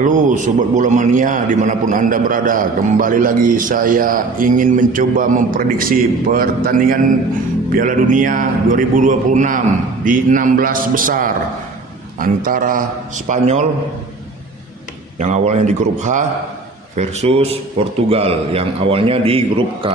Halo Sobat Bola Mania dimanapun Anda berada, kembali lagi saya ingin mencoba memprediksi pertandingan Piala Dunia 2026 di 16 besar antara Spanyol yang awalnya di grup H versus Portugal yang awalnya di grup K.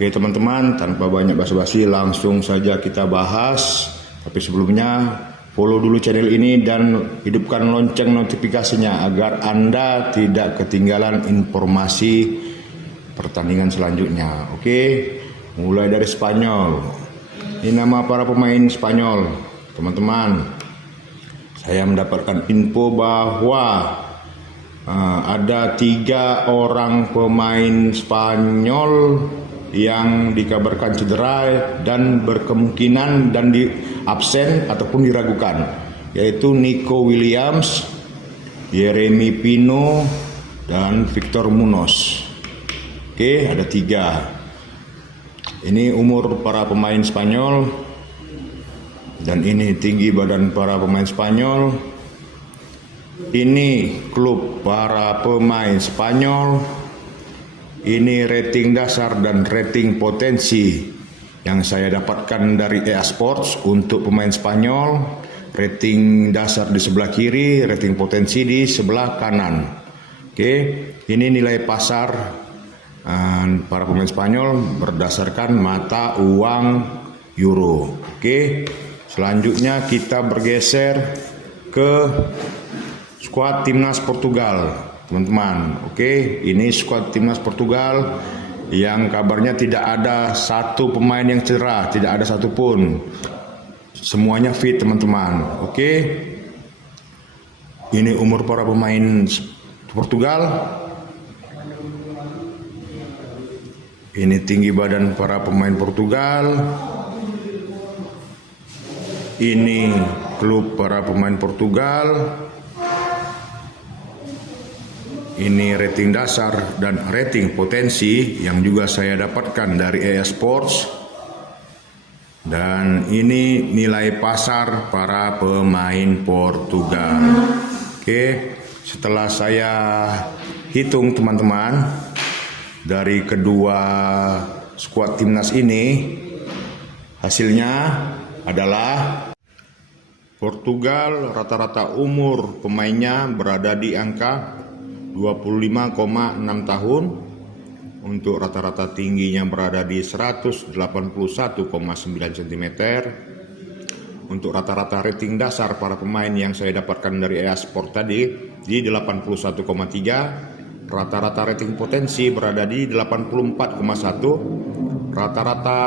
Oke teman-teman, tanpa banyak basa-basi langsung saja kita bahas. Tapi sebelumnya follow dulu channel ini dan hidupkan lonceng notifikasinya agar Anda tidak ketinggalan informasi pertandingan selanjutnya. Oke, mulai dari Spanyol. Ini nama para pemain Spanyol, teman-teman. Saya mendapatkan info bahwa ada 3 orang pemain Spanyol yang dikabarkan cedera dan berkemungkinan dan di absen ataupun diragukan, yaitu Nico Williams, Yeremy Pino, dan Victor Munoz. Oke, ada 3. Ini umur para pemain Spanyol dan ini tinggi badan para pemain Spanyol. Ini klub para pemain Spanyol. Ini rating dasar dan rating potensi yang saya dapatkan dari EA Sports untuk pemain Spanyol. Rating dasar di sebelah kiri, rating potensi di sebelah kanan. Oke, ini nilai pasar para pemain Spanyol berdasarkan mata uang euro. Oke, selanjutnya kita bergeser ke skuad timnas Portugal. Teman-teman, oke, ini skuad timnas Portugal yang kabarnya tidak ada satu pemain yang cedera, tidak ada satupun, semuanya fit teman-teman. Oke, ini umur para pemain Portugal, ini tinggi badan para pemain Portugal, ini klub para pemain Portugal. Ini rating dasar dan rating potensi yang juga saya dapatkan dari EA Sports. Dan ini nilai pasar para pemain Portugal. Oke, setelah saya hitung teman-teman, dari kedua skuad timnas ini, hasilnya adalah Portugal rata-rata umur pemainnya berada di angka 25,6 tahun, untuk rata-rata tingginya berada di 181,9 cm, untuk rata-rata rating dasar para pemain yang saya dapatkan dari EA Sport tadi di 81,3, rata-rata rating potensi berada di 84,1, rata-rata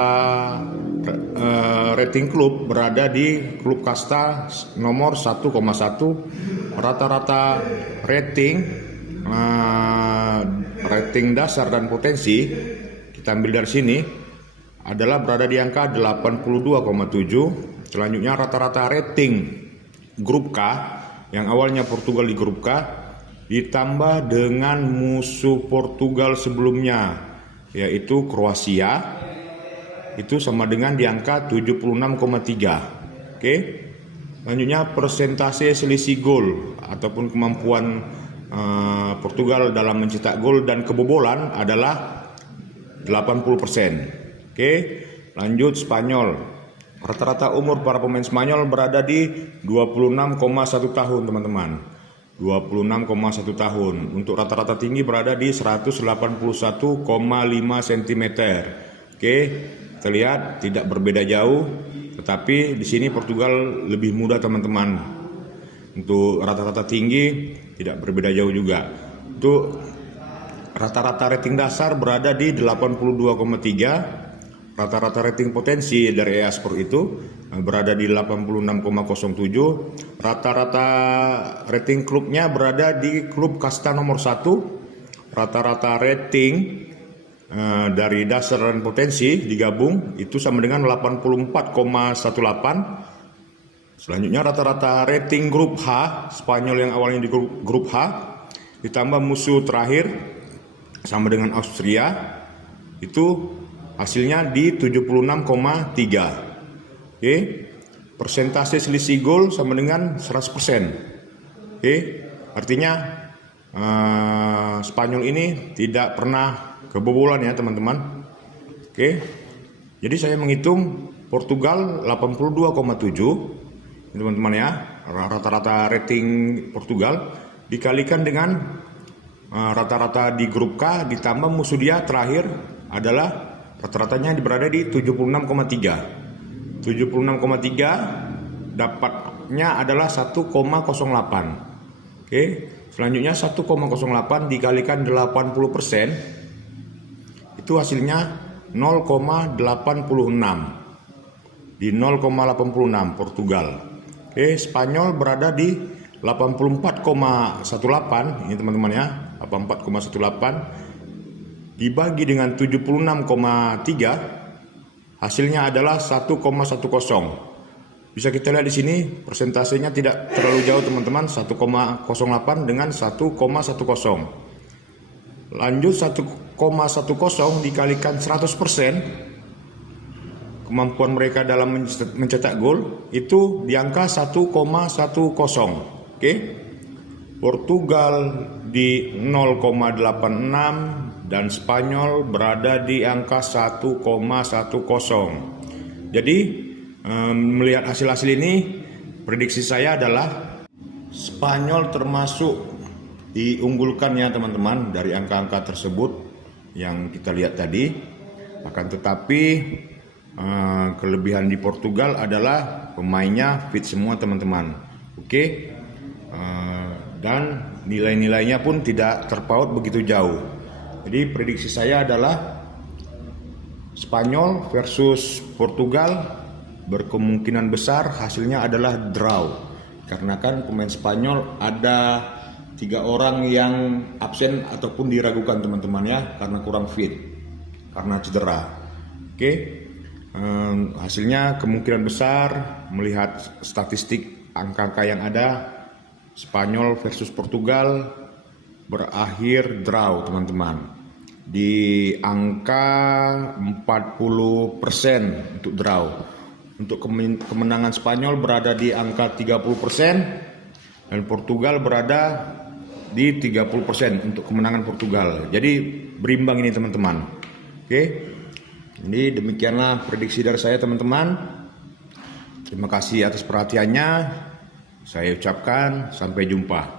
rating klub berada di klub kasta nomor 1,1, rata-rata rating dasar dan potensi kita ambil dari sini adalah berada di angka 82,7. Selanjutnya rata-rata rating grup K yang awalnya Portugal di grup K ditambah dengan musuh Portugal sebelumnya yaitu Kroasia, itu sama dengan di angka 76,3. Oke. Selanjutnya persentase selisih gol ataupun kemampuan Portugal dalam mencetak gol dan kebobolan adalah 80%. Oke, lanjut Spanyol. Rata-rata umur para pemain Spanyol berada di 26,1 tahun, teman-teman. 26,1 tahun. Untuk rata-rata tinggi berada di 181,5 cm. Oke, kita lihat tidak berbeda jauh, tetapi di sini Portugal lebih muda, teman-teman. Untuk rata-rata tinggi tidak berbeda jauh juga. Untuk rata-rata rating dasar berada di 82,3. Rata-rata rating potensi dari EA Sport itu berada di 86,07. Rata-rata rating klubnya berada di klub kasta nomor 1. Rata-rata rating dari dasar dan potensi digabung itu sama dengan 84,18. Selanjutnya rata-rata rating grup H, Spanyol yang awalnya di grup H, ditambah musuh terakhir sama dengan Austria, itu hasilnya di 76,3. Oke, persentase selisih gol sama dengan 100%. Oke, Artinya Spanyol ini tidak pernah kebobolan ya teman-teman. Oke. Jadi saya menghitung Portugal 82,7 teman-teman ya. Rata-rata rating Portugal dikalikan dengan rata-rata di grup K ditambah musuh dia terakhir adalah rata-ratanya berada di 76,3. 76,3 dapatnya adalah 1,08. Oke, selanjutnya 1,08 dikalikan 80%, itu hasilnya 0,86. Di 0,86 Portugal. Oke, Spanyol berada di 84,18 ini teman-teman ya, 84,18 dibagi dengan 76,3 hasilnya adalah 1,10. Bisa kita lihat di sini persentasenya tidak terlalu jauh teman-teman, 1,08 dengan 1,10. Lanjut 1,10 dikalikan 100%, kemampuan mereka dalam mencetak gol itu di angka 1,10. Oke. Portugal di 0,86 dan Spanyol berada di angka 1,10. Jadi melihat hasil-hasil ini, prediksi saya adalah Spanyol termasuk diunggulkan ya teman-teman dari angka-angka tersebut yang kita lihat tadi. Akan tetapi kelebihan di Portugal adalah pemainnya fit semua teman-teman. Oke. Dan nilai-nilainya pun tidak terpaut begitu jauh. Jadi prediksi saya adalah Spanyol versus Portugal berkemungkinan besar hasilnya adalah draw. Karena kan pemain Spanyol ada 3 orang yang absen ataupun diragukan teman-teman ya, karena kurang fit, karena cedera. Oke. Hasilnya kemungkinan besar melihat statistik angka-angka yang ada, Spanyol versus Portugal berakhir draw teman-teman, di angka 40% untuk draw. Untuk kemenangan Spanyol berada di angka 30% dan Portugal berada di 30% untuk kemenangan Portugal. Jadi berimbang ini teman-teman. Oke. Jadi demikianlah prediksi dari saya teman-teman. Terima kasih atas perhatiannya. Saya ucapkan sampai jumpa.